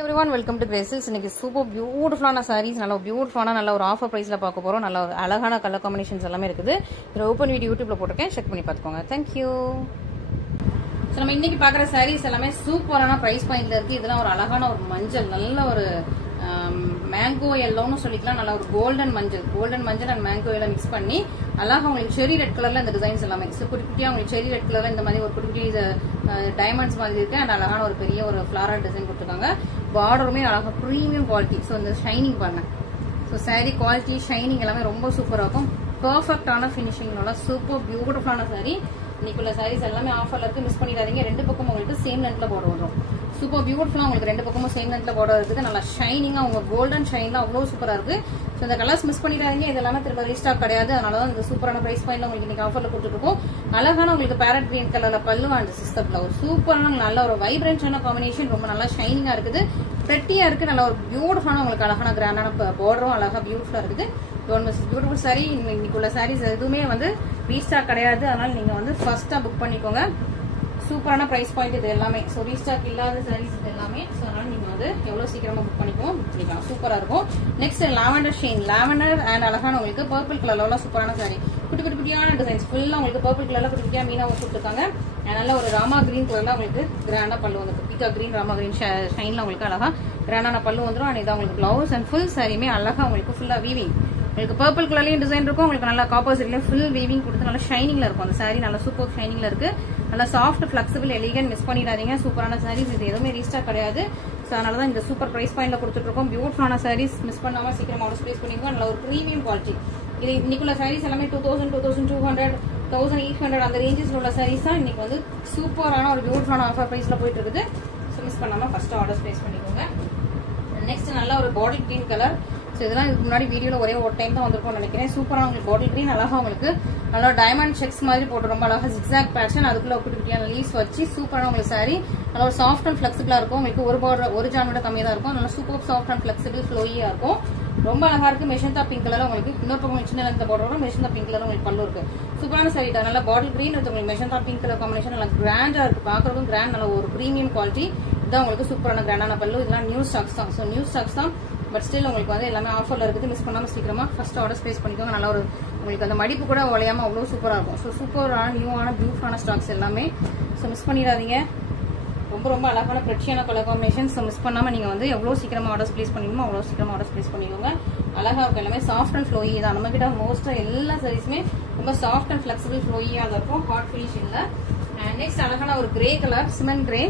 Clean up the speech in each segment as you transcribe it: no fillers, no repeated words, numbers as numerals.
everyone, welcome to Grace Silks. இன்னைக்கு super பியூட்டிஃபுல்லான sarees, நல்ல பியூட்டிஃபுல்லான நல்ல ஒரு ஆஃபர் பிரைஸ்ல பார்க்க போறோம். நல்ல அழகான கலர் காம்பினேஷன்ஸ் எல்லாமே இருக்குது. இது ஓபன் வீடியோ யூடியூப்ல போட்டுருக்கேன், செக் பண்ணி பார்த்துக்கோங்க. Thank you. சோ நம்ம இன்னைக்கு பார்க்குற sarees எல்லாமே சூப்பரான பிரைஸ் பாயிண்ட்ல இருக்கு. இதெல்லாம் ஒரு அழகான ஒரு மஞ்சள், நல்ல ஒரு மேங்கோ எல்லோன்னு சொல்லிக்கலாம். நல்ல ஒரு கோல்டன் மஞ்சள் அண்ட் மேங்கோ எல்லாம் மிக்ஸ் பண்ணி அழகா உங்களுக்கு செரி ரெட் கலர்ல இந்த டிசைன்ஸ் எல்லாமே குட்டி குட்டியா உங்களுக்கு செரி ரெட் கலர்ல இந்த மாதிரி ஒரு குட்டி குட்டி டைமண்ட்ஸ் மாதிரி இருக்கு. அண்ட் அழகான ஒரு பெரிய ஒரு ஃபிளாரல் டிசைன் கொடுத்துருக்காங்க. பார்டருமே அழகா ப்ரீமியம் குவாலிட்டி. ஸோ இந்த ஷைனிங் பாருங்க. ஸோ சாரி குவாலிட்டி ஷைனிங் எல்லாமே ரொம்ப சூப்பராக இருக்கும். பெர்ஃபெக்டான ஃபினிஷிங்கோட சூப்பர் பியூட்டிஃபுல்லான சாரி. இன்னைக்குள்ள சாரீஸ் எல்லாமே ஆஃபர்ல இருக்கு, மிஸ் பண்ணிடாதீங்க. ரெண்டு பக்கம் உங்களுக்கு சேம் லென்த்ல போட வரும். சூப்பர் பியூட்டிஃபுல்லா உங்களுக்கு ரெண்டு பக்கமும் சேம் லென்த்ல போட இருக்குது. நல்லா ஷைனிங்கா உங்க கோல்டன் ஷைன்லாம் அவ்வளவு சூப்பரா இருக்கு. ஸோ இந்த கலர்ஸ் மிஸ் பண்ணிடாதீங்க. இது எல்லாமே திரும்ப ரீஸ்டாக் கிடையாது. அதனாலதான் இந்த சூப்பரான பிரைஸ் பாயிண்ட்ல உங்களுக்கு இன்னைக்கு ஆஃபர்ல கொடுத்துருக்கோம். அழகான உங்களுக்கு பேரட் கிரீன் கலர்ல பல்லு அண்ட் சிஸ்டர் பிளவுஸ் சூப்பரான நல்ல ஒரு வைப்ரன்ஸான காம்பினேஷன், ரொம்ப நல்லா ஷைனிங்கா இருக்குது, பெட்டியா இருக்கு. நல்ல ஒரு பியூட்டிஃபுல்லான உங்களுக்கு அழகான கிராண்டான பார்டரும் அழகா பியூட்டிஃபுல்லா இருக்குது. Beautiful sorry. இன்னைக்குள்ள சாரீஸ் எதுவுமே வந்து ரீஸ்டாக் கிடையாது. அதனால நீங்க வந்து ஃபர்ஸ்டா புக் பண்ணிக்கோங்க. சூப்பரான பிரைஸ் பாயிண்ட் இது எல்லாமே. ஸோ ரீஸ்டாக் இல்லாத சாரீஸ் இது எல்லாமே. ஸோ அதனால நீங்க வந்து எவ்வளவு சீக்கிரமா புக் பண்ணிக்கலாம், சூப்பரா இருக்கும். Next lavender Shane, lavender and அழகான உங்களுக்கு பர்பிள் கலர்ல சூப்பரான சாரி. குட்டி குட்டி குட்டியான டிசைன்ஸ் ஃபுல்லா உங்களுக்கு பர்பிள் கலர்ல குட்டி குட்டியா மீனா கொடுத்துருக்காங்க. நல்ல ஒரு ராமா கிரீன் கலர்ல உங்களுக்கு கிராண்டா பல்லு வந்து பீகா கிரீன் ராமா கிரீன் ஷைன்ல உங்களுக்கு அழகா கிராண்டான பல்லு வந்துடும். அண்ட் இதான் உங்களுக்கு பிளவுஸ் அண்ட் ஃபுல் சாரியுமே அழகா உங்களுக்கு ஃபுல்லா வீவிங். உங்களுக்கு பர்பிள் கலர்லயும் டிசைன் இருக்கும். உங்களுக்கு நல்லா காப்போசிட்லயும் ஃபுல் வீவிங் கொடுத்து நல்லா ஷைனிங்ல இருக்கும். அந்த சாரி நல்லா சூப்பர் ஷைனிங்ல இருக்கு. நல்லா சாஃப்ட் பிளெக்சிபிள் எலிகன்ட், மிஸ் பண்ணிடாதீங்க. சூப்பரான சாரீஸ் இது எதுவுமே ரீஸ்டாக் கிடையாது. ஸோ அதனாலதான் இந்த சூப்பர் பிரைஸ் பாயிண்ட்ல கொடுத்துட்டு இருக்கோம். பியூட்டிஃபுல்லான சாரீஸ் மிஸ் பண்ணாம சீக்கிரமா ஆர்டர் பிளேஸ் பண்ணிக்கோங்க. நல்ல ஒரு ப்ரீமியம் குவாலிட்டி. இது இன்னைக்குள்ள சாரீஸ் எல்லாமே 2000, 2200, 1800 அந்த ரேஞ்சஸ்ல உள்ள சாரீஸ் தான் இன்னைக்கு வந்து சூப்பரான ஒரு பியூட்டிஃபுல்லான ஆஃபர் பிரைஸ்ல போயிட்டு இருக்குது. ஸோ மிஸ் பண்ணாம ஃபர்ஸ்ட் ஆர்டர் பிளேஸ் பண்ணிக்கோங்க. நெக்ஸ்ட் நல்ல ஒரு பாட்டில் கிரீன் கலர். ஸோ இதெல்லாம் இதுக்கு முன்னாடி வீடியோல ஒரே ஒரு டைம் தான் வந்திருக்கும்னு நினைக்கிறேன். சூப்பராக உங்களுக்கு பாட்டில் கிரீன் அழகா உங்களுக்கு நல்லா டைமண்ட் செக்ஸ் மாதிரி போட்டு ரொம்ப அழகா ஜிக்ஸாக் பேட்டர்ன், அதுக்குள்ள குட்டி குட்டியான லீவ்ஸ் வச்சு சூப்பரான உங்களுக்கு சாரி. நல்லா ஒரு சாஃப்ட் அண்ட் ஃபிளெக்சிபிளா இருக்கும். உங்களுக்கு ஒரு பார்டர் ஒரு ஜான் விட கம்மியா தான் இருக்கும். நல்லா சூப்பர் சாஃப்ட் அண்ட் ஃபிளெக்சிபிள் ஃப்ளோயியா இருக்கும். ரொம்ப அழகா இருக்கு. மெஷந்தா பிங்க் கலர்ல உங்களுக்கு இன்னொரு பக்கம் சின்ன லென்த் பார்டரோட மெஷந்தா பிங்க் கலர் உங்களுக்கு பல்லு இருக்கு. சூப்பரான சாரி தான். நல்லா பாட்டில் கிரீன் வித் உங்களுக்கு மெஷந்தா பிங்க் கலர் காம்பினேஷன் நல்லா கிராண்டா இருக்கு. பாக்குறதும் கிராண்ட், நல்ல ஒரு பிரீமியம் குவாலிட்டி. இதான் உங்களுக்கு சூப்பரான கிராண்டான பல்லு. இதெல்லாம் நியூ ஸ்டாக்ஸ் தான். ஸோ நியூ ஸ்டாக்ஸ் தான், பட் ஸ்டில் உங்களுக்கு வந்து எல்லாமே ஆஃபர்ல இருக்குது. மிஸ் பண்ணாம சீக்கிரமா ஃபர்ஸ்ட் ஆர்டர் ஸ்பேஸ் பண்ணிக்கோங்க. நல்ல ஒரு உங்களுக்கு அந்த மடிப்பு கூட உழையாம அவ்வளவு சூப்பரா இருக்கும். ஸோ சூப்பரான நியூவான பியூட்டிஃபுல்லான ஸ்டாக்ஸ் எல்லாமே. ஸோ மிஸ் பண்ணிடாதீங்க. ரொம்ப ரொம்ப அழகான பிரச்சியான கலர் காம்பினேஷன். ஸோ மிஸ் பண்ணாம நீங்க வந்து எவ்வளவு சீக்கிரமா ஆர்டர் பிளேஸ் பண்ணிக்கணுமோ அவ்வளவு சீக்கிரமா ஆர்டர் பிளேஸ் பண்ணிக்கோங்க. அழகா இருக்கும். எல்லாமே சாஃப்ட் அண்ட் ஃப்ளோயி தான். நம்ம கிட்ட மோஸ்டா எல்லா சாரீஸுமே ரொம்ப சாஃப்ட் அண்ட் ஃபிளெக்சிபிள் ஃப்ளோயியா இருக்கும். ஹாட் ஃபினிஷ் இல்ல. நெக்ஸ்ட் அழகான ஒரு கிரே கலர், சிமெண்ட் கிரே,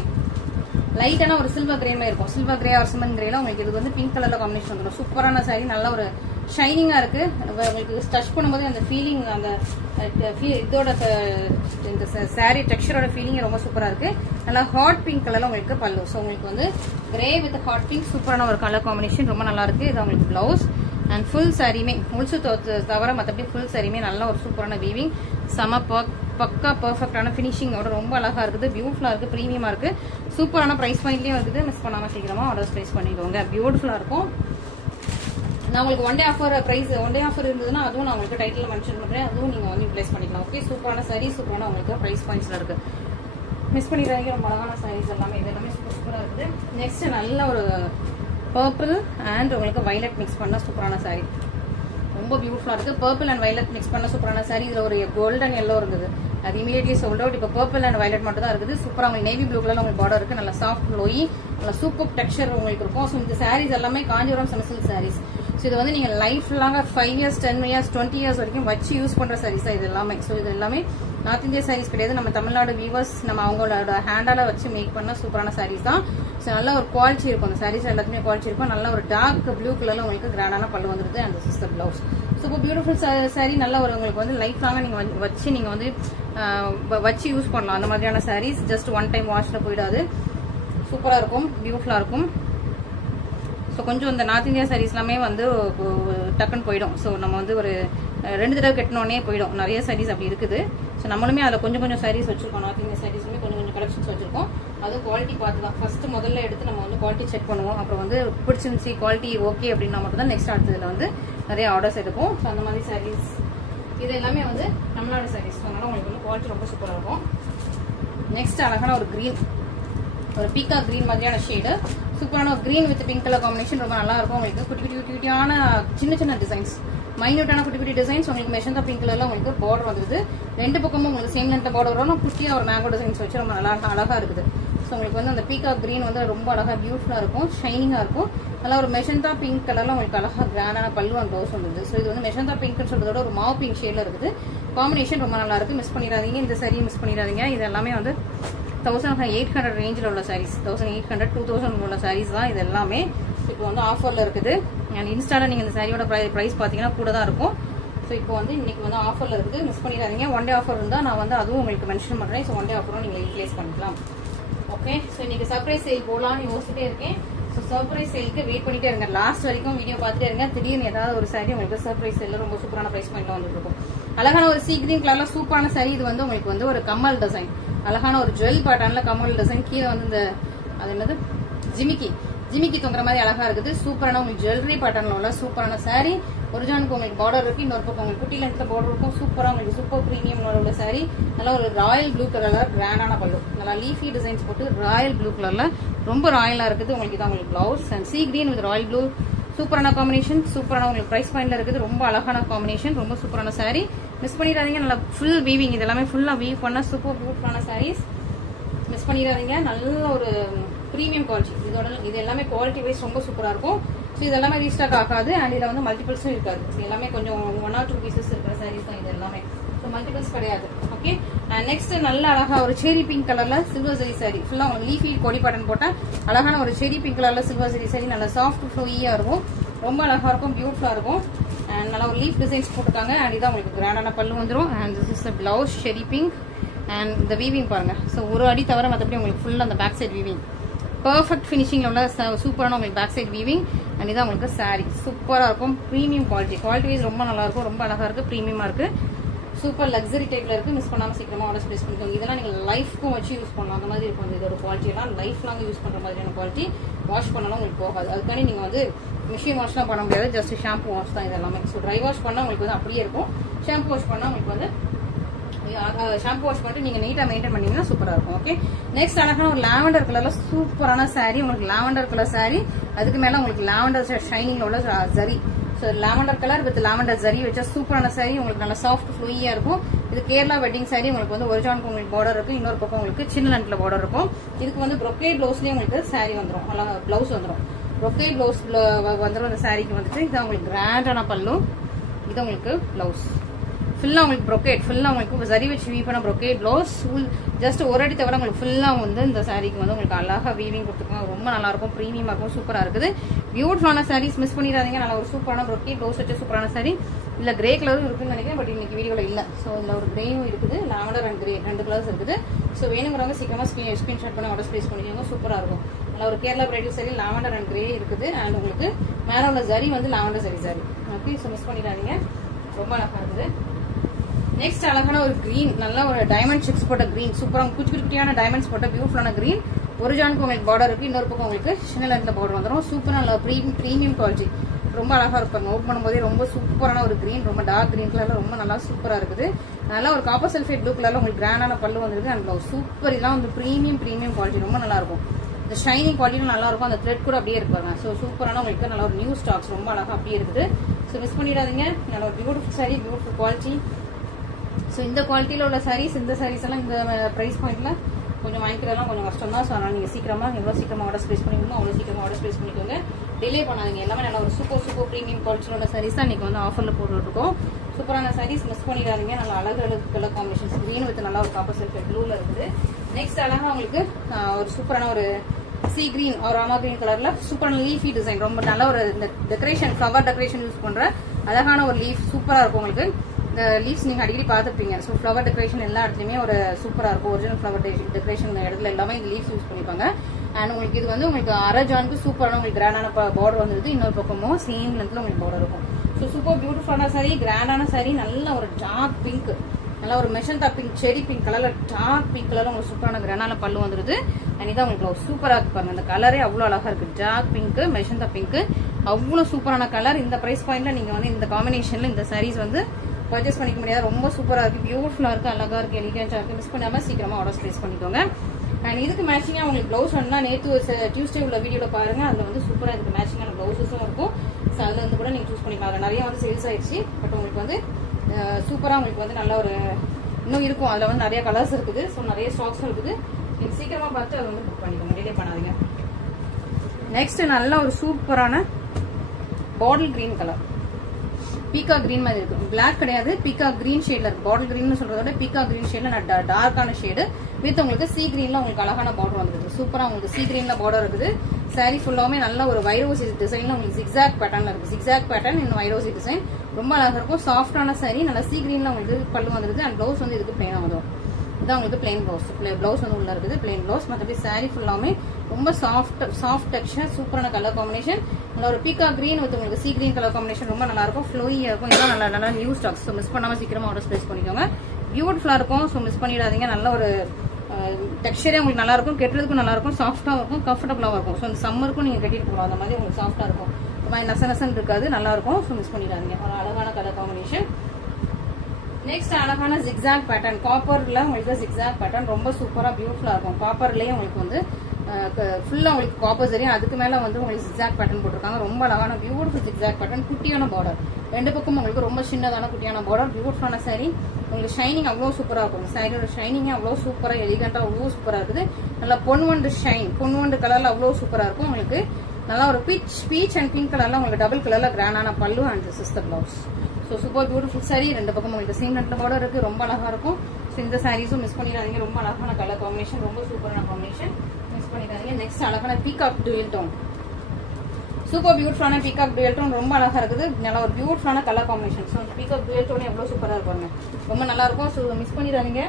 லைட்டான ஒரு சில்வர் கிரே மாதிரி இருக்கும். சில்வர் கிரே ஆர் சிமெண்ட் கிரேல உங்களுக்கு இது வந்து பிங்க் கலர்ல காம்பினேஷன் வந்துடும். சூப்பரான சாரி. நல்ல ஒரு ஷைனிங்கா இருக்கு. உங்களுக்கு டச் பண்ணும்போது அந்த ஃபீலிங், அந்த இதோட இந்த சாரி டெக்ஸ்சரோட ஃபீலிங் ரொம்ப சூப்பரா இருக்கு. நல்லா ஹாட் பிங்க் கலர்ல உங்களுக்கு பல்லு. ஸோ உங்களுக்கு வந்து கிரே வித் ஹாட் பிங்க் சூப்பரான ஒரு கலர் காம்பினேஷன், ரொம்ப நல்லா இருக்கு. இது உங்களுக்கு பிளவுஸ் அண்ட் ஃபுல் சாரியுமே முழுசு தவிர மற்றபடி ஃபுல் சாரியுமே நல்ல ஒரு சூப்பரான வீவிங், செம பக்கா பெர்ஃபெக்டான ஃபினிஷிங்கோட ரொம்ப அழகா இருக்குது. பியூட்டிஃபுல்லா இருக்கு, பிரீமியமா இருக்கு. சூப்பரான பிரைஸ் பாயிண்ட்லயும் இருக்குது. மிஸ் பண்ணாம சீக்கிரமா ஆர்டர் பிளேஸ் பண்ணிக்கோங்க. பியூட்டிஃபுல்லா இருக்கும். நான் உங்களுக்கு one day offer price, one day offer இருந்ததுன்னா அதுவும் நான் உங்களுக்கு டைட்டில் மென்ஷன் பண்றேன். அதுவும் நீங்க வந்து யூட்டிலைஸ் பண்ணிக்கலாம். ஓகே, சூப்பரான சாரி, சூப்பரான உங்களுக்கு பிரைஸ் பாயிண்ட்ஸ்ல இருக்கு. மிஸ் பண்ணிடுறாங்க. ரொம்ப அழகான சாரீஸ் எல்லாமே இது எல்லாமே சூப்பரா இருக்குது. நெக்ஸ்ட் நல்ல ஒரு பர்பிள் அண்ட் உங்களுக்கு வயலட் மிக்ஸ் பண்ண சூப்பரான சாரி. ரொம்ப பியூட்டிஃபுல்லா இருக்கு. பர்பிள் அண்ட் வயலட் மிக்ஸ் பண்ண சூப்பரான சாரி. இதுல ஒரு கோல்டன் எல்லோ இருந்தது, அது இமீடியட்லி சோல்ட் அவுட். இப்போ பர்பிள் அண்ட் வயலட் மட்டும் தான் இருக்குது. சூப்பரா உங்களுக்கு நேவி ப்ளூ கலர்ல உங்களுக்கு பார்டர் இருக்கு. நல்லா சாஃப்ட் க்ளோயி, நல்லா சூப்பர் டெக்ஸ்சர் உங்களுக்கு இருக்கும். ஸோ இந்த சாரீஸ் எல்லாமே காஞ்சிபுரம் செமிசில்க் சாரீஸ். ஸோ இது வந்து நீங்க லைஃப் லாங்கா 5 இயர்ஸ் 10 இயர்ஸ் 20 இயர்ஸ் வரைக்கும் வச்சு யூஸ் பண்ற சாரீஸ் இது எல்லாமே. ஸோ இது எல்லாமே நார்த் இந்தியா சாரீஸ் கிடையாது. நம்ம தமிழ்நாடு வீவர்ஸ் நம்ம அவங்களோட ஹேண்டால வச்சு மேக் பண்ண சூப்பரான சாரீஸ் தான். ஸோ நல்ல ஒரு குவாலிட்டி இருக்கும். அந்த சாரீஸ் எல்லாத்துக்குமே குவாலிட்டி இருக்கும். நல்ல ஒரு டார்க் ப்ளூ கலர்ல உங்களுக்கு கிராண்டான பல்லு வந்துருது. அந்த sister blouse super beautiful sorry. நல்ல ஒரு உங்களுக்கு வந்து லைஃப் லாங்கா நீங்க வச்சு நீங்க வந்து வச்சு யூஸ் பண்ணலாம். அந்த மாதிரியான சாரீஸ் ஜஸ்ட் ஒன் டைம் வாஷ்ல போயிடாது. சூப்பரா இருக்கும், பியூட்டிஃபுல்லா இருக்கும். ஸோ கொஞ்சம் இந்த நார்த் இந்தியா சாரீஸ் எல்லாமே வந்து டக்குன்னு போயிடும். ஸோ நம்ம வந்து ஒரு 2 தடவை கட்டினோடனே போயிடும். நிறைய சாரீஸ் அப்படி இருக்குது. ஸோ நம்மளுமே அதில் கொஞ்சம் கொஞ்சம் சாரீஸ் வச்சிருக்கோம். நார்த் இந்தியா சாரீஸ்லுமே கொஞ்சம் கொஞ்சம் கலெக்ஷன்ஸ் வச்சிருக்கோம். அதுவும் குவாலிட்டி பார்த்து தான் ஃபர்ஸ்ட் முதல்ல எடுத்து நம்ம வந்து குவாலிட்டி செக் பண்ணுவோம். அப்புறம் வந்து பிடிச்சிருந்துச்சு குவாலிட்டி ஓகே அப்படின்னா மட்டும் தான் நெக்ஸ்ட் அடுத்ததுல வந்து நிறைய ஆர்டர்ஸ் எடுப்போம். ஸோ அந்த மாதிரி சாரீஸ் இது எல்லாமே வந்து தமிழ்நாடு சாரீஸ். அதனால உங்களுக்கு வந்து குவாலிட்டி ரொம்ப சூப்பராக இருக்கும். நெக்ஸ்ட் அழகான ஒரு கிரீன், ஒரு பீகா கிரீன் மாதிரியான ஷேடு. சூப்பரான green with pink colour combination ரொம்ப நல்லா இருக்கும் உங்களுக்கு. குட்டி குட்டி குட்டி குட்டியான சின்ன சின்ன டிசைன்ஸ், மைன்யூட்டான குட்டி குட்டி டிசைன்ஸ் உங்களுக்கு மெஷந்தா பிங்க் கலர்ல உங்களுக்கு பார்டர் வந்துருது. ரெண்டு பக்கமும் உங்களுக்கு சேம் லென்த் பார்டர் வரும். குட்டியா ஒரு மேங்கோ டிசைன்ஸ் வச்சு ரொம்ப நல்லா அழகா இருக்குது. ஸோ உங்களுக்கு வந்து அந்த பீகாக் கிரீன் வந்து ரொம்ப அழகா பியூட்டிஃபுல்லா இருக்கும், ஷைனிங்கா இருக்கும். நல்லா ஒரு மெஷந்தா பிங்க் கலர்ல உங்களுக்கு அழகா கிராண்டான பல்லு அண்ட் ப்ளவுஸ் வந்துருது. ஸோ இது வந்து மெஷந்தா பிங்க்னு சொல்றதோட ஒரு மாவு பிங்க் ஷேட்ல இருக்குது. காம்பினேஷன் ரொம்ப நல்லா இருக்கு, மிஸ் பண்ணிடாதீங்க. இந்த சாரியை மிஸ் பண்ணிடாதீங்க. இது எல்லாமே வந்து 1800 ரேஞ்சில் உள்ள சாரீஸ், 1800 2000 உள்ள சாரீஸ் தான் இது எல்லாமே. இப்போ வந்து ஆஃபர்ல இருக்குது. அண்ட் இன்ஸ்டால நீங்க இந்த சாரியோட பிரைஸ் பாத்தீங்கன்னா கூட தான் இருக்கும். ஸோ இப்போ வந்து இன்னைக்கு வந்து ஆஃபர்ல இருக்குது, மிஸ் பண்ணிடாதீங்க. ஒன் டே ஆஃபர் இருந்தா நான் வந்து அதுவும் உங்களுக்கு மென்ஷன் பண்றேன். ஸோ ஒன் டே ஆஃபரும் நீங்க யூட்டிலைஸ் பண்ணிக்கலாம். ஓகே, ஸோ இன்னைக்கு சர்ப்ரைஸ் சேல் போடலாம்னு யோசிச்சுட்டே இருக்கேன். ஸோ சர்ப்ரைஸ் சேலுக்கு வெயிட் பண்ணிட்டே இருங்க. லாஸ்ட் வரைக்கும் வீடியோ பார்த்துட்டே இருங்க. திடீர்னு ஏதாவது ஒரு சாரி உங்களுக்கு சர்ப்ரைஸ் சேல்ல ரொம்ப சூப்பரான பிரைஸ் பாயிண்ட்ல வந்துட்டு இருக்கும். அழகான ஒரு சீ கிரீன் கலர்ல சூப்பரான சாரி. இது வந்து உங்களுக்கு வந்து ஒரு கம்மல் டிசைன், அழகான ஒரு ஜுவல் பேட்டர்ன்ல கம்மல் டிசைன். கீழே வந்து இந்த அது என்னது ஜிமிக்கி தொங்குற மாதிரி அழகா இருக்குது. சூப்பரான உங்களுக்கு ஜுவல்லரி பேட்டர்ன்ல உள்ள சூப்பரான சாரி. ஒரிஜினலுக்கு உங்களுக்கு பார்டர் இருக்கு, இன்னொரு பக்கம் உங்களுக்கு குட்டி லென்த்ல பார்டர் இருக்கும். சூப்பரா உங்களுக்கு சூப்பர் பிரீமியம் உள்ள சாரி. நல்லா ஒரு ராயல் ப்ளூ கலர்ல கிராண்டான பல்லு, நல்லா லீஃபி டிசைன்ஸ் போட்டு ராயல் ப்ளூ கலர்ல ரொம்ப ராயலா இருக்குது. உங்களுக்கு தான் உங்களுக்கு blouse and sea green with royal blue. சூப்பரான காம்பினேஷன், சூப்பரான உங்களுக்கு பிரைஸ் பாயிண்ட்ல இருக்குது. ரொம்ப அழகான காம்பினேஷன், ரொம்ப சூப்பரான சாரி. மிஸ் பண்ணிடாதீங்க. நல்லா ஃபுல் வீவிங், இது எல்லாமே ஃபுல்லா வீவ் பண்ண சூப்பர் பியூட்டிஃபுல்லான சாரீஸ். மிஸ் பண்ணிடாதீங்க. நல்ல ஒரு பிரீமியம் குவாலிட்டி. இது எல்லாமே குவாலிட்டி வைஸ் ரொம்ப சூப்பரா இருக்கும். ஸோ இது எல்லாமே ரீஸ்டாக் ஆகாது. அண்ட் இதுல வந்து மல்டிபிள்ஸும் இருக்காது. எல்லாமே கொஞ்சம் 1 or 2 பீசஸ் இருக்கிற சாரீஸ் தான் இது எல்லாமே. ஸோ மல்டிபிள்ஸ் கிடையாது. ஓகே, அண்ட் நெக்ஸ்ட் நல்ல அழகா ஒரு செரி பிங்க் கலர்ல சில்வர் ஜெரி சாரி. ஃபுல்லா லீஃபி கொடி பேட்டர்ன் போட்டா அழகான ஒரு செரி பிங்க் கலர்ல சில்வர் ஜெரி சாரி. நல்லா சாஃப்ட் ஃப்ளோயியா இருக்கும், ரொம்ப அழகா இருக்கும், பியூட்டிஃபுல்லா இருக்கும். அண்ட் நல்லா ஒரு லீஃப் டிசைன்ஸ் போட்டுருக்காங்க. அண்ட் இதான் உங்களுக்கு கிராண்டான பல்லு வந்துடும். And this is the blouse செரி பிங்க். அண்ட் இந்த வீவிங் பாருங்க. ஸோ ஒரு அடி தவிர மற்றபடி உங்களுக்கு ஃபுல் அந்த பேக் சைட் வீவிங் பர்ஃபெக்ட் ஃபினிஷிங்ல உள்ள சூப்பரான உங்களுக்கு பேக் சைட் வீவிங். அண்ட் இதான் உங்களுக்கு சாரி சூப்பரா இருக்கும். பிரீமியம் குவாலிட்டி வைஸ் ரொம்ப நல்லா இருக்கும், ரொம்ப அழகா இருக்கு, பிரீமியமா இருக்கு, சூப்பர் லக்ஸரி டைப்ல இருக்கு. மிஸ் பண்ணாம சீக்கிரமா ஆர்டர் பிளேஸ் பண்ணிக்கோங்க. இதெல்லாம் நீங்க லைஃப்க்கும் வச்சு யூஸ் பண்ணலாம். அந்த மாதிரி இருக்கும். இதோட குவாலிட்டி எல்லாம் லைஃப் லாங் யூஸ் பண்ற மாதிரியான குவாலிட்டி. வாஷ் பண்ணாலும் உங்களுக்கு போகாது. அதுக்காண்டி நீங்க வந்து மிஷின் வாஷ்லாம் பண்ண முடியாது, ஜஸ்ட் ஷாம்பு வாஷ் தான் இது எல்லாமே. ஸோ ட்ரை வாஷ் பண்ணா உங்களுக்கு வந்து அப்படியே இருக்கும். ஷாம்பு வாஷ் பண்ணா உங்களுக்கு வந்து ஷாம்பு வாஷ் பண்ணிட்டு நீங்க நீட்டா மெயின்டைன் பண்ணீங்கன்னா சூப்பரா இருக்கும். ஓகே, நெக்ஸ்ட் அழகான ஒரு லாவெண்டர் கலர்ல சூப்பரான சாரி. உங்களுக்கு லாவெண்டர் கலர் சாரி, அதுக்கு மேல உங்களுக்கு லாவெண்டர் ஷைனிங்ல உள்ள zari. So lavender colour with lavender zari வச்சா சூப்பரான சாரி. உங்களுக்கு நல்லா சாஃப்ட் ஃப்ளோயியா இருக்கும். இது கேரளா வெட்டிங் சாரி. உங்களுக்கு வந்து ஒரிஜினலுக்கு உங்களுக்கு பார்டர் இருக்கு, இன்னொரு பக்கம் உங்களுக்கு சின்ன லென்த்ல பார்டர் இருக்கும். இதுக்கு வந்து ப்ரொக்கேட் பிளவுஸ்லயே உங்களுக்கு சாரி வந்துடும், நல்லா பிளவுஸ் வந்துடும். ப்ரொக்கேட் பிளவுஸ் வந்துடும் இந்த சாரிக்கு வந்துட்டு. இது உங்களுக்கு கிராண்டான பல்லு, இது உங்களுக்கு பிளவுஸ். ஃபுல்லா உங்களுக்கு ப்ரொக்கேட், ஃபுல்லா உங்களுக்கு சரி வச்சு வீவ் பண்ண ப்ரொக்கேட் பிளவுஸ். ஜஸ்ட் ஒரு அடி தவிர உங்களுக்கு ஃபுல்லா வந்து இந்த சாரிக்கு வந்து உங்களுக்கு அழகா வீவிங் கொடுத்துருக்காங்க. ரொம்ப நல்லா இருக்கும், பிரீமியமா இருக்கும், சூப்பரா இருக்குது. பியூட்டிஃபுல்லான சாரீஸ் மிஸ் பண்ணிடாதீங்க. நல்லா ஒரு சூப்பரான ப்ரொக்கேட் பிளவுஸ் வச்ச சூப்பரான சாரி. இல்ல கிரே கலரும் இருக்குன்னு நினைக்கிறேன், பட் இன்னைக்கு வீடியோல இல்ல. ஸோ இதுல ஒரு கிரேயும் இருக்குது, லாவெண்டர் அண்ட் கிரே 2 கலர்ஸ் இருக்குது. ஸோ வேணுங்கிறவங்க சீக்கிரமா ஸ்கிரீன்ஷாட் பண்ணி ஆர்டர் பிளேஸ் பண்ணிக்கோங்க. சூப்பரா இருக்கும். நல்லா ஒரு Kerala bridal sorry, lavender and grey இருக்குது. அண்ட் உங்களுக்கு மேல உள்ள ஜரி வந்து லாவெண்டர் சரி சாரி. ஓகே, ஸோ மிஸ் பண்ணிடாதீங்க, ரொம்ப அழகா இருக்குது. நெக்ஸ்ட் அழகான ஒரு கிரீன், நல்ல ஒரு டைமண்ட் சிப்ஸ் போட்ட கிரீன், சூப்பரா குச்சி குட்டியான டைமண்ட்ஸ் போட்ட பியூட்டிஃபுல்லான கிரீன். ஒரிஜினலுக்கு உங்களுக்கு பார்டர் இருக்கு, இன்னொரு பக்கம் உங்களுக்கு சின்ன லென்த்ல பார்டர் வந்துடும். சூப்பரா நல்ல பிரீமியம் குவாலிட்டி, ரொம்ப அழகா இருப்பாங்க. ஓப்பன் பண்ணும்போதே ரொம்ப சூப்பரான ஒரு கிரீன், ரொம்ப டார்க் கிரீன் கலர்ல ரொம்ப நல்லா சூப்பரா இருக்குது. நல்லா ஒரு காப்பர் சல்ஃபேட் ப்ளூ கலர்ல உங்களுக்கு கிராண்டான பல்லு வந்துருக்கு. And blouse super. இதெல்லாம் வந்து பிரீமியம் குவாலிட்டி, ரொம்ப நல்லா இருக்கும். இந்த ஷைனிங் குவாலிட்டியும் நல்லா இருக்கும். அந்த த்ரெட் கூட அப்படியே இருப்பாங்க. ஸோ சூப்பரான உங்களுக்கு நல்ல ஒரு நியூ ஸ்டாக்ஸ், ரொம்ப அழகா அப்படியே இருக்குது. ஸோ மிஸ் பண்ணிடாதீங்க. நல்ல ஒரு beautiful sorry, beautiful quality. So இந்த குவாலிட்டியில உள்ள சாரீஸ், இந்த சாரீஸ் எல்லாம் இந்த பிரைஸ் பாயிண்ட்ல கொஞ்சம் வாங்கிக்கிறதெல்லாம் கொஞ்சம் கஷ்டம் தான். ஸோ அதனால நீங்க சீக்கிரமா எவ்வளவு சீக்கிரமா ஆர்டர் பிளேஸ் பண்ணிக்கணும் அவ்வளவு சீக்கிரமா ஆர்டர் பிளேஸ் பண்ணிக்கோங்க. டிலே பண்ணாதீங்க. எல்லாமே நல்ல ஒரு சூப்பர் பிரீமியம் குவாலிட்டியோட சாரீஸ் தான் இன்னைக்கு வந்து ஆஃபர்ல போட்டுருக்கோம். சூப்பரான சாரீஸ் மிஸ் பண்ணிடாதீங்க. நல்ல அழகு கலர் காம்பினேஷன்ஸ், கிரீன் வித் நல்லா ஒரு காப்பர் சல்ஃபேட் ப்ளூல இருக்குது. நெக்ஸ்ட் அழகா உங்களுக்கு ஒரு சூப்பரான ஒரு சீ கிரீன் ஒரு ராமா கிரீன் கலர்ல சூப்பரான லீஃபி டிசைன், ரொம்ப நல்ல ஒரு டெக்கரேஷன், ஃபிளவர் டெக்கரேஷன் யூஸ் பண்ற அழகான ஒரு லீஃப் சூப்பரா இருக்கும். உங்களுக்கு இந்த லீவ்ஸ் நீங்க அடிக்கடி பாத்துப்பீங்க. ஸோ ஃபிளவர் டெக்கரேஷன் எல்லா இடத்துலயுமே ஒரு சூப்பரா இருக்கும். ஒரிஜினல் ஃபிளவர் டெக்கரேஷன் இடத்துல எல்லாமே இந்த லீவ்ஸ் யூஸ் பண்ணிப்பாங்க. அண்ட் உங்களுக்கு இது வந்து உங்களுக்கு அரை ஜானுக்கு சூப்பரான உங்களுக்கு கிராண்டான பார்டர் வந்துருது. இன்னொரு பக்கமும் சேம் லென்த்ல உங்களுக்கு பார்டர் இருக்கும். ஸோ சூப்பர் பியூட்டிஃபுல்லான சாரி, கிராண்டான சாரி, நல்ல ஒரு டார்க் பிங்க், நல்லா ஒரு மெஷந்தா பிங்க், செரி பிங்க் கலர்ல டார்க் பிங்க் கலர்ல உங்களுக்கு சூப்பரான கிராண்டான பல்லு வந்துருது. அண்ட் இதான் உங்களுக்கு சூப்பரா இருக்கு பாருங்க. அந்த கலரே அவ்வளவு அழகா இருக்கு. டார்க் பிங்க், மெஷந்தா பிங்க், அவ்வளவு சூப்பரான கலர். இந்த பிரைஸ் பாயிண்ட்ல நீங்க வந்து இந்த காம்பினேஷன்ல இந்த சாரீஸ் வந்து பர்ச்சேஸ் பண்ணிக்க முடியாது. ரொம்ப சூப்பரா இருக்கு, பியூட்டிஃபுல்லா இருக்கு, அழகா இருக்கு, எலிகன்ஸா இருக்கு. மிஸ் பண்ணாம சீக்கிரமா ஆர்டர் பிளேஸ் பண்ணிக்கோங்க. அண்ட் இதுக்கு மேட்சிங்கா உங்களுக்கு பிளவுஸ் வேணும்னா நேற்று டியூஸ்டே உள்ள வீடியோல பாருங்க, அதுல வந்து சூப்பரா இதுக்கு மேட்சிங்கான பிளவுஸஸும் இருக்கும். ஸோ அதுல இருந்து கூட நீங்க சூஸ் பண்ணிக்கலாம். நிறைய வந்து சேல்ஸ் ஆயிடுச்சு, பட் உங்களுக்கு வந்து சூப்பரா உங்களுக்கு வந்து நல்ல ஒரு இன்னும் இருக்கும். அதுல வந்து நிறைய கலர்ஸ் இருக்குது, ஸோ நிறைய ஸ்டாக்ஸ் இருக்குது. நீங்க சீக்கிரமா பார்த்து அதை வந்து புக் பண்ணிக்கோங்க, டிலே பண்ணாதீங்க. நெக்ஸ்ட் நல்ல ஒரு சூப்பரான bottle green colour, Bhika green மாதிரி இருக்கு. பிளாக் கிடையாது, பீகா கிரீன் ஷேட்ல இருக்கு. பாட்டில் கிரீன் சொல்றத விட பீகா கிரீன் ஷேட்ல டார்க்கான ஷேடு வித் உங்களுக்கு சி கிரீன்ல உங்களுக்கு அழகான பார்டர் வந்துருக்கு. சூப்பரா உங்களுக்கு சி கிரீன்ல பார்டர் இருக்குது. சாரி ஃபுல்லாவுமே நல்ல ஒரு வைரோசி டிசைன்ல உங்களுக்கு ஜிக்ஸாக் பேட்டர்ன்ல இருக்கு. ஜிக்ஸாக் பேட்டர்ன் இன்னும் வைரோசி டிசைன் ரொம்ப அழகா இருக்கும். சாஃப்டான சாரி, நல்லா சி கிரீன்ல உங்களுக்கு பல்லு வந்துருது. அண்ட் பிளவுஸ் வந்து இதுக்கு பிளைனா வந்துடும். இதான் உங்களுக்கு பிளைன் பிளவுஸ். பிளவுஸ் வந்து உள்ள இருக்குது பிளைன் பிளவுஸ். மற்றபடி சாரி ஃபுல்லாமே ரொம்ப சாஃப்ட் டெக்ஸ்சர், சூப்பரான கலர் காம்பினேஷன். ஒரு பீகா கிரீன் வித் உங்களுக்கு சி கிரீன் கலர் காம்பினேஷன் ரொம்ப நல்லா இருக்கும். ஃப்ளோயியா இருக்கும். இதெல்லாம் நல்லா நியூ ஸ்டாக்ஸ். ஸோ மிஸ் பண்ணாம சீக்கிரமா ஆர்டர் பிளேஸ் பண்ணிக்கோங்க. பியூட்டிஃபுல்லா இருக்கும். ஸோ மிஸ் பண்ணிடாதீங்க. நல்ல ஒரு டெக்ஸ்சரே உங்களுக்கு நல்லா இருக்கும், கெட்டுறதுக்கும் நல்லா இருக்கும், சாஃப்டா இருக்கும், கம்ஃபர்டபுளாவும் இருக்கும். ஸோ இந்த சம்மருக்கும் நீங்க கட்டிட்டு போகலாம். அந்த மாதிரி உங்களுக்கு சாஃப்டா இருக்கும், நசநசன் இருக்காது, நல்லா இருக்கும். ஸோ மிஸ் பண்ணிடாதீங்க. ஒரு அழகான கலர் காம்பினேஷன். நெக்ஸ்ட் அழகான ஜிக்ஸாக் பேட்டர்ன், காப்பர்ல உங்களுக்கு ஜிக்ஸாக் பேட்டர்ன் ரொம்ப சூப்பரா பியூட்டிஃபுல்லா இருக்கும். காப்பர்லயே உங்களுக்கு வந்து ஃபுல்லா உங்களுக்கு காப்பர் சரியா, அதுக்கு மேல வந்து உங்களுக்கு ஜிக்ஸாக் பேட்டர்ன் போட்டிருக்காங்க. ரொம்ப அழகான பியூட்டிஃபுல் ஜிக்ஸாக் பேட்டர்ன், குட்டியான பார்டர், ரெண்டு பக்கம் உங்களுக்கு ரொம்ப சின்னதான குட்டியான பார்டர், பியூட்டிஃபுல்லான சாரி. உங்களுக்கு ஷைனிங் அவ்வளோ சூப்பரா இருக்கும். சாரியோட ஷைனிங் அவ்வளோ சூப்பரா எலிகண்டா அவ்வளோ சூப்பரா இருக்குது. நல்லா பொன்வண்டு ஷைன், பொன்வண்டு கலர்ல அவ்வளோ சூப்பரா இருக்கும். உங்களுக்கு நல்லா ஒரு பீச் அண்ட் பிங்க் கலர்ல உங்களுக்கு டபுள் கலர்ல கிராண்டான பல்லு and sister blouse. So super beautiful sorry. ரெண்டு பக்கம் உங்களுக்கு சேம் ரெண்டு பார்டர் இருக்கு, ரொம்ப அழகா இருக்கும். ஸோ இந்த சாரீஸும் மிஸ் பண்ணிடாதீங்க. ரொம்ப அழகான கலர் காம்பினேஷன், ரொம்ப சூப்பரான காம்பினேஷன், மிஸ் பண்ணிடாதீங்க. நெக்ஸ்ட் அழகான பீகாக் டுவெல் டோன், சூப்பர் பியூட்டிஃபுல்லான பீகாக் டுவெல் டோன் ரொம்ப அழகா இருக்குது. நல்லா ஒரு பியூட்டிஃபுல்லான colour combination. So peacock dual tone எவ்வளவு சூப்பரா இருப்பாங்க, ரொம்ப நல்லா இருக்கும். ஸோ மிஸ் பண்ணிடாதீங்க.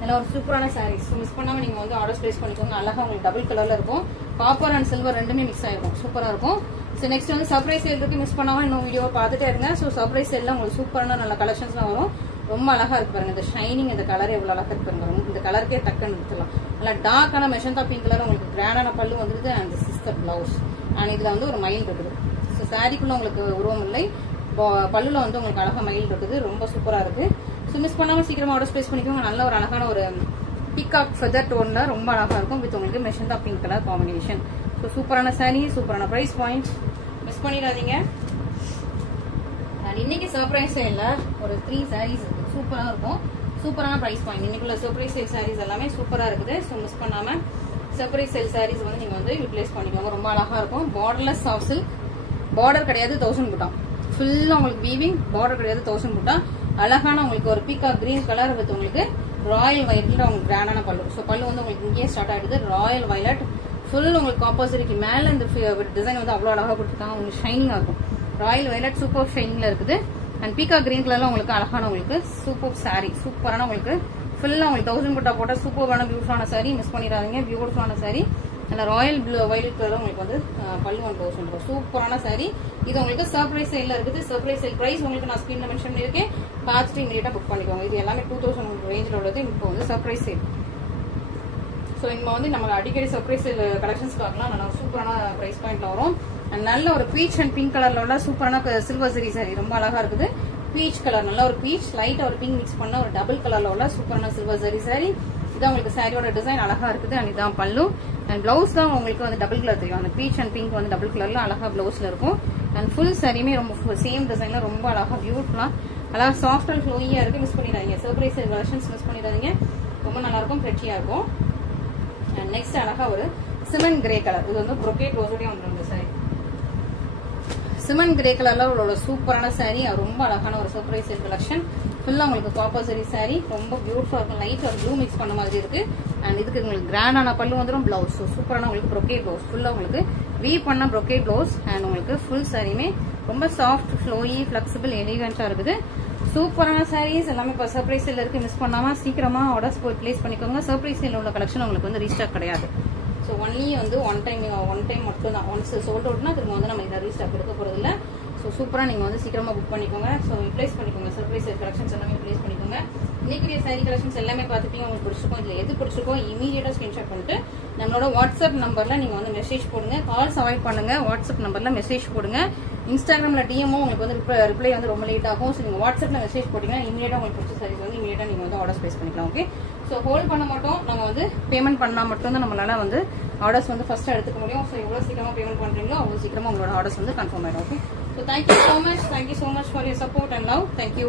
நல்லா ஒரு சூப்பரான சாரீஸ். ஸோ மிஸ் பண்ணாம நீங்க வந்து ஆர்டர் பிளேஸ் பண்ணிக்கோங்க. அழகா உங்களுக்கு டபுள் கலர்ல இருக்கும். காப்பர் அண்ட் சில்வர் ரெண்டுமே மிக்ஸ் ஆயிருக்கும், சூப்பரா இருக்கும். ஸோ நெக்ஸ்ட் வந்து சர்ப்ரைஸ் சேல் இருக்கு, மிஸ் பண்ணாம இன்னும் வீடியோ பார்த்துட்டே இருங்க. ஸோ சர்ப்ரைஸ் சேல்ல உங்களுக்கு சூப்பரான நல்ல கலெக்ஷன்ஸ்லாம் வரும். ரொம்ப அழகா இருக்கு பாருங்க. இந்த ஷைனிங், இந்த கலர் எவ்வளவு அழகா இருக்கு பாருங்க. இந்த கலருக்கே டக்குன்னு எடுத்துலாம். நல்லா டார்க்கான மெஷந்தா பிங்க் கலர் உங்களுக்கு கிராண்டான பல்லு வந்துருது. And sister blouse. அண்ட் இதுல வந்து ஒரு மயில் இருக்குது. ஸோ சாரிக்குள்ள உங்களுக்கு உருவம் இல்லை, பல்லுல வந்து உங்களுக்கு அழகா மயில் இருக்குது. ரொம்ப சூப்பரா இருக்கு. ஸோ மிஸ் பண்ணாம சீக்கிரமா ஆர்டர் பிளேஸ் பண்ணிக்கோங்க. நல்ல ஒரு அழகான ஒரு பீகாக் ஃபெதர் டோன்ல ரொம்ப அழகா இருக்கும். வித் உங்களுக்கு மெஷந்தா பிங்க் கலர் காம்பினேஷன். ஸோ சூப்பரான சாரி, சூப்பரான பிரைஸ் பாயிண்ட், மிஸ் பண்ணிடாதீங்க. இன்னைக்கு சர்ப்ரைஸ் சேல்ல ஒரு 3 சாரீஸ் இருக்கு, சூப்பரா இருக்கும். சூப்பரான பிரைஸ் பாயிண்ட். இன்னைக்குள்ள சர்ப்ரைஸ் சேல் சாரீஸ் எல்லாமே சூப்பரா இருக்குது. ஸோ மிஸ் பண்ணாம சர்ப்ரைஸ் சேல் சாரீஸ் வந்து நீங்க வந்து யூட்டிலைஸ் பண்ணிக்கோங்க. ரொம்ப அழகா இருக்கும். பார்டர்லெஸ் சாஃப்ட் சில்க், பார்டர் கிடையாது, 1000 புட்டா ஃபுல்லா உங்களுக்கு வீவிங், பார்டர் கிடையாது, 1000 புட்டா. அழகான உங்களுக்கு ஒரு பீகா கிரீன் கலர் வித் உங்களுக்கு ராயல் வயலட்ல உங்களுக்கு கிராண்டான பல்லு. ஸோ பல்லு வந்து உங்களுக்கு இங்கேயே ஸ்டார்ட் ஆயிடுது. ராயல் வயலட் ஃபுல் உங்களுக்கு ஆப்போசிட்க்கு மேல இந்த டிசைன் வந்து அவ்வளவு அழகா கொடுத்துருக்காங்க. உங்களுக்கு ஷைனிங்கா இருக்கும். ராயல் வயலட் சூப்பர் ஷைனிங்ல இருக்குது. அண்ட் பீகா கிரீன் கலர்ல உங்களுக்கு அழகான உங்களுக்கு சூப்பர் சாரி, சூப்பரான உங்களுக்கு ஃபுல்லா உங்களுக்கு 1000 புட்டா போட்ட சூப்பரான பியூட்டிஃபுல்லான சாரி, மிஸ் பண்ணிடாதீங்க. பியூட்டிஃபுல்லான சாரி. அந்த ராயல் வயலட் கலர் உங்களுக்கு வந்து பல்லு 1000 சூப்பரான சாரி. இது உங்களுக்கு சர்ப்ரைஸ் சேல்ல இருக்குது. சர்ப்ரைஸ் சேல் பிரைஸ் உங்களுக்கு நான் ஸ்கிரீன்ல மென்ஷன் பண்ணிருக்கேன். பார்த்துட்டு இமீடியட்டா புக் பண்ணிக்கோங்க. இது எல்லாமே 2000 ரேஞ்சில் உள்ளது. இப்போ வந்து சர்ப்ரைஸ் சேல். ஸோ இங்க வந்து நம்ம அடிக்கடி சர்ப்ரைஸ் சேல் கலெக்ஷன்ஸ் பார்க்கலாம். நல்லா சூப்பரான பிரைஸ் பாயிண்ட்ல வரும். நல்ல ஒரு பீச் அண்ட் பிங்க் கலர்ல உள்ள சூப்பரான சில்வர் சரி சாரி, ரொம்ப அழகா இருக்குது. பீச் கலர், நல்ல ஒரு பீச் லைட் ஒரு பிங்க் மிக்ஸ் பண்ண ஒரு டபுள் கலர்ல உள்ள சூப்பரான சில்வர் சரி சாரி. இதான் உங்களுக்கு சாரியோட டிசைன் அழகா இருக்குது. அண்ட் இதான் பல்லு. அண்ட் பிளவுஸ் தான் உங்களுக்கு வந்து டபுள் கலர் தெரியும். அந்த பீச் அண்ட் பிங்க் வந்து டபுள் கலர்ல அழகா பிளவுஸ்ல இருக்கும். அண்ட் ஃபுல் சாரியுமே ரொம்ப சேம் டிசைன்ல ரொம்ப அழகா பியூட்டிஃபுல்லா அழகா சாஃப்ட் அண்ட் ஃப்ளோயியா இருக்கு. மிஸ் பண்ணிடாதீங்க. சர்ப்ரைஸ் கலெக்ஷன்ஸ் மிஸ் பண்ணிடாதீங்க. ரொம்ப நல்லா இருக்கும், பிரெட்டியா இருக்கும். அண்ட் நெக்ஸ்ட் அழகா ஒரு சிமெண்ட் கிரே கலர். இது வந்து ப்ரொகேட் ரோஸோடய வந்துடும் சாரி. சிமெண்ட் கிரே கலர்ல உள்ள சூப்பரான சாரி, ரொம்ப அழகான ஒரு சர்ப்ரைஸ் கலெக்ஷன். ஃபுல்லா உங்களுக்கு காப்பர் சரி சாரி, ரொம்ப பியூட்டிஃபுல்லா இருக்கும். லைட் ஒரு ப்ளூ மிக்ஸ் பண்ண மாதிரி இருக்கு. அண்ட் இதுக்கு உங்களுக்கு கிராண்டான பல்லு வந்துடும். பிளவுஸ் சூப்பரான உங்களுக்கு ப்ரொகேட் பிளவுஸ், ஃபுல்லா உங்களுக்கு வீவ் பண்ண ப்ரொகேட் பிளவுஸ். அண்ட் உங்களுக்கு ஃபுல் சாரியுமே ரொம்ப சாஃப்ட் ஃப்ளோயி ஃபிளெக்சிபிள் எலிகண்டா இருக்குது. சூப்பரான சாரீஸ் எல்லாமே இப்போ சர்ப்ரைஸ் சேல் இருக்கு. மிஸ் பண்ணாம சீக்கிரமா ஆர்டர்ஸ் போய் பிளேஸ் பண்ணிக்கோங்க. சர்ப்ரைஸ் சேல் உள்ள கலெக்ஷன் உங்களுக்கு வந்து ரீஸ்டாக் கிடையாது. ஸோ ஒன்லி வந்து ஒன் டைம் மட்டும் தான். ஒன்ஸ் சோல்ட் அவுட்னா திரும்ப வந்து நம்ம இதை ரீஸ்டாக் எடுக்க போறது இல்லை. ஸோ சூப்பராக நீங்கள் வந்து சீக்கிரமா புக் பண்ணிக்கோங்க. ஸோ ப்ளேஸ் பண்ணிக்கோங்க. சர்ப்ரைஸ் சேல் கலெக்ஷன்ஸ் எல்லாமே ப்ளேஸ் பண்ணிக்கோங்க. இன்னைக்கு சாரி கலெக்ஷன்ஸ் எல்லாமே பார்த்துப்பீங்க. உங்களுக்கு பிடிச்சிருக்கோம், இதில் எது பிடிச்சிருக்கோ இமீடியட்டா ஸ்கிரீன்ஷாட் பண்ணிட்டு நம்மளோட வாட்ஸ்அப் நம்பர்ல நீங்க வந்து மெசேஜ் போடுங்க. கால்ஸ் அவாய்ட் பண்ணுங்க. வாட்ஸ்அப் நம்பர்ல மெசேஜ் போடுங்க. இன்ஸ்டாகிராம்ல டிஎம்ஓ உங்களுக்கு வந்து ரிப்ளை வந்து ரொம்ப லேட் ஆகும். ஸோ நீங்க வாட்ஸ்அப்ல மெசேஜ் போட்டீங்கன்னா இமீடியட்டா உங்களுக்கு பிடிச்ச சாரீஸ் வந்து இமீடியட்டா நீங்க வந்து ஆர்டர் பிளேஸ் பண்ணிக்கலாம். ஓகே. ஸோ ஸோ ஹோல்ட் பண்ண மாட்டோம், நாங்கள் வந்து பேமெண்ட் பண்ணால் மட்டும்தான் நம்மளால வந்து ஆர்டர்ஸ் வந்து ஃபர்ஸ்ட் எடுத்துக்க முடியும். ஸோ எவ்வளோ சீக்கிரமாக பேமெண்ட் பண்ணுறீங்களோ அவ்வளோ சீக்கிரமாக உங்களோட ஆர்டர்ஸ் வந்து கன்ஃபார்ம் ஆகிடும். Okay, so thank you so much for your support and love. Thank you.